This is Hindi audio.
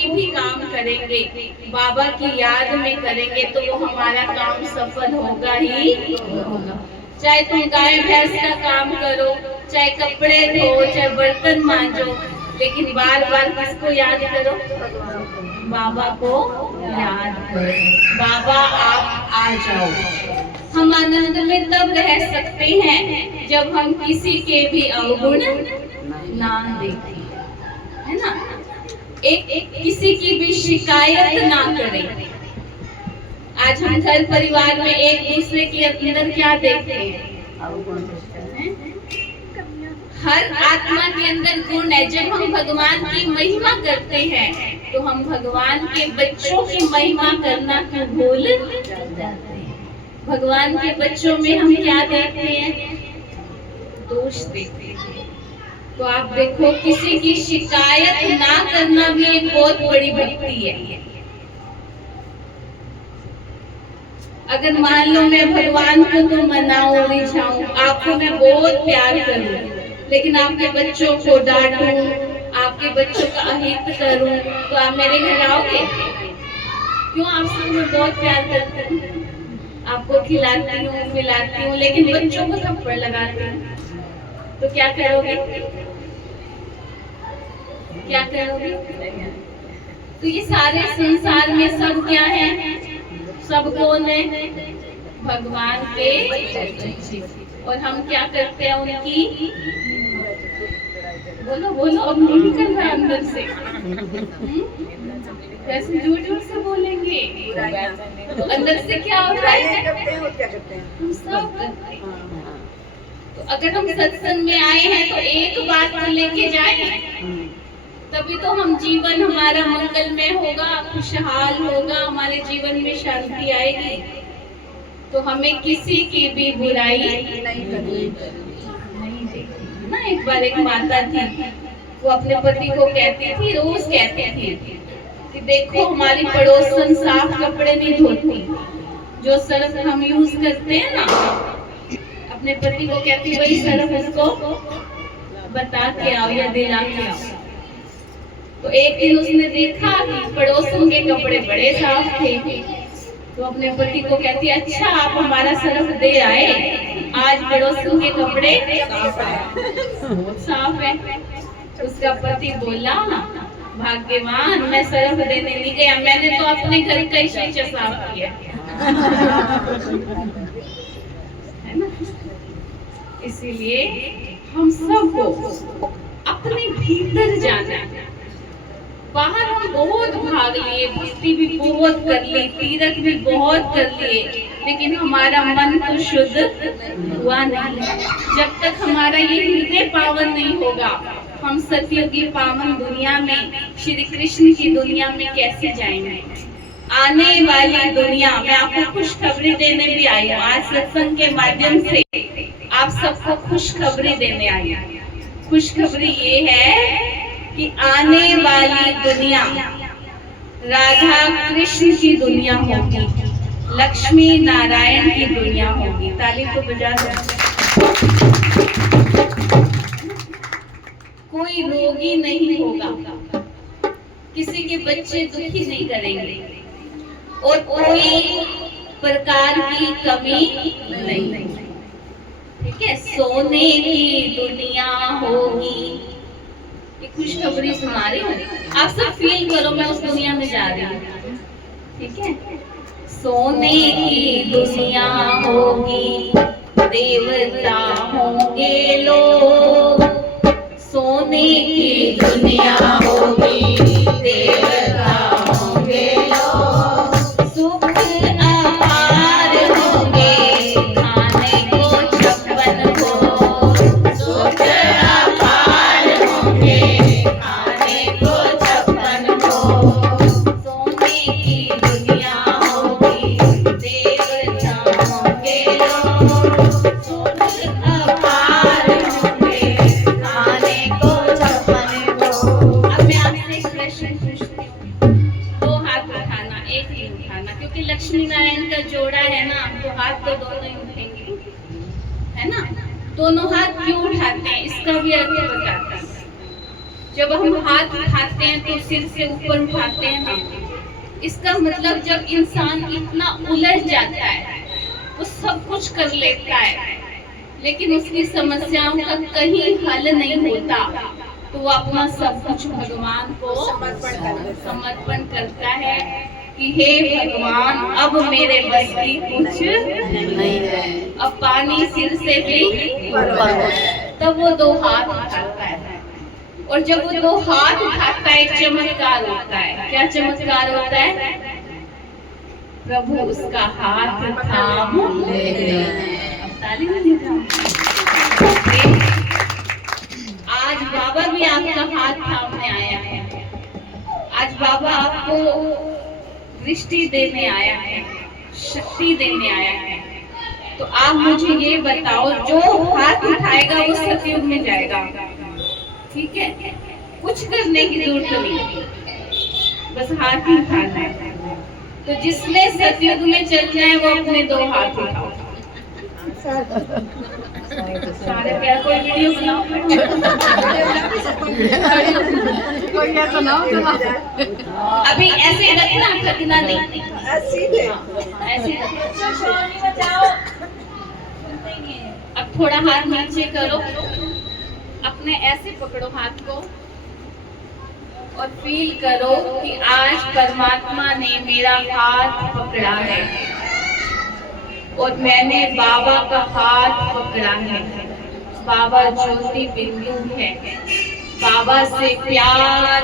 कोई भी काम करेंगे बाबा की याद में करेंगे तो वो हमारा काम सफल होगा ही होगा। चाहे तुम गाय भैंस का काम करो, चाहे कपड़े धो, चाहे बर्तन मांजो, लेकिन बार बार किसको याद करो? बाबा को याद करो। बाबा आप आ जाओ। हम आनंद में तब रह सकते हैं जब हम किसी के भी अवगुण ना देखें, है ना? एक किसी की भी शिकायत ना करें। आज हम घर परिवार में एक दूसरे के अंदर क्या देखते हैं? हर आत्मा के अंदर गुण है। जब हम भगवान की महिमा करते हैं तो हम भगवान के बच्चों की महिमा करना क्यों भूल जाते हैं? भगवान के बच्चों में हम क्या देखते हैं? दोष देखते हैं। तो आप देखो, किसी की शिकायत ना करना भी एक बहुत बड़ी भक्ति है। अगर मान लो मैं भगवान को तो मनाऊं, रिझाऊं, आपको मैं बहुत प्यार करूं, लेकिन आपके बच्चों को डांटूं, आपके बच्चों का अहित करूं, तो आप मेरे घर आओगे? क्यों? आपसे मैं बहुत प्यार करती हूँ, आपको खिलाती हूँ, पिलाती हूँ, लेकिन बच्चों को थप्पड़ लगाती हूँ, तो क्या करोगे? क्या करोगे? तो ये सारे संसार में सब क्या है? सब कौन है? भगवान के बच्चे। और हम क्या करते हैं उनकी? बोलो बोलो, अब नहीं निकल रहा अंदर से। वैसे जोर जोर से बोलेंगे तो अंदर से क्या होता है? हम सब करते हैं। तो अगर हम सत्संग में आए हैं तो एक बात लेके जाए, तभी तो हम जीवन हमारा मंगलमय होगा, खुशहाल होगा, हमारे जीवन में शांति आएगी। तो हमें किसी की भी बुराई नहीं देखनी। ना एक बार एक माता थी, वो अपने पति को कहती थी, रोज कहती थी कि देखो हमारी पड़ोसन साफ कपड़े नहीं धोती, जो सर्फ हम यूज करते हैं ना, अपने पति को कहती वही सर्फ उसको बता के आओ या दिला के आओ। तो एक दिन उसने देखा कि पड़ोसन के कपड़े बड़े साफ थे, तो अपने पति को कहती अच्छा आप हमारा सर्फ दे आए, आज पड़ोसन के कपड़े साफ है। उसका पति बोला भाग्यवान, मैं सर्फ देने नहीं गया, मैंने तो अपने घर का ही शीशा साफ किया। है ना? इसीलिए हम सबको अपने भीतर जाना है। बाहर हम बहुत भाग लिए, भक्ति भी बहुत कर ली, तीर्थ भी बहुत कर लिए, लेकिन हमारा मन तो शुद्ध हुआ नहीं। जब तक हमारा ये हृदय पावन नहीं होगा, हम सतयुगी पावन दुनिया में, श्री कृष्ण की दुनिया में कैसे जाएंगे? आने वाली दुनिया, मैं आपको खुशखबरी देने भी आई हूँ। आज सत्संग के माध्यम से आप सबको खुशखबरी देने आई हूँ। खुशखबरी ये है कि आने वाली दुनिया राधा कृष्ण की दुनिया होगी, लक्ष्मी नारायण की दुनिया होगी। ताली को बजा दो। कोई रोगी नहीं होगा, किसी के बच्चे दुखी नहीं करेंगे, और कोई प्रकार की कमी नहीं। ठीक है? सोने की दुनिया होगी। ये खुशखबरी सुना रही हूँ, आप सब फील करो, मैं उस दुनिया में जा रही हूँ। ठीक है? सोने की दुनिया होगी, देवता होंगे लोग। सोने की दुनिया होगी, देवता होंगे लोग। सुख अपार होंगे, खाने को 56 भोग। सुख अपार होंगे, खाने को 56 भोग। सोने की दुनिया होगी, देवता होंगे लोग। सुख अपार होंगे, खाने को 56 भोग। अब मैं आपसे एक प्रश्न पूछती हूँ, 2 हाथ उठाना, एक ही उठाना, क्योंकि लक्ष्मी नारायण का जोड़ा है ना, तो हाथ तो दोनों ही उठेंगे, है ना? दोनों हाथ क्यों उठाते हैं, इसका भी अर्थ बताता हूँ। जब हम हाथ उठाते हैं तो सिर से ऊपर उठाते हैं ना, इसका मतलब जब इंसान इतना उलझ जाता है, वो सब कुछ कर लेता है, लेकिन उसकी समस्याओं का कहीं हल नहीं होता, तो वो अपना सब कुछ भगवान को समर्पण करता है कि हे भगवान, अब मेरे बस की कुछ नहीं है, अब पानी सिर से भी ऊपर है। तब वो दो हाथ उठाता है, और जब वो दो हाथ उठाता है, एक चमत्कार होता है। क्या चमत्कार होता है? प्रभु उसका हाथ थाम लेते हैं। अब ताली बजाओ। आज बाबा भी आपका हाथ थामने आया है। आज बाबा आपको दृष्टि देने आया है, शक्ति देने आया है। तो आप मुझे ये बताओ, जो हाथ उठाएगा वो सतयुग में जाएगा, ठीक है? कुछ करने की जरूरत नहीं, बस हाथ ही उठाना है। तो जिसने सतयुग में चलना है वो अपने दो हाथ उठाओ। सारे प्यार, कोई वीडियो बनाओ, अभी ऐसे रखना, थकना नहीं, ऐसे अब थोड़ा हाथ नीचे करो, अपने ऐसे पकड़ो हाथ को और फील करो कि आज परमात्मा ने मेरा हाथ पकड़ा है और मैंने बाबा का हाथ पकड़ा है। बाबा ज्योति बिंदु है, बाबा से प्यार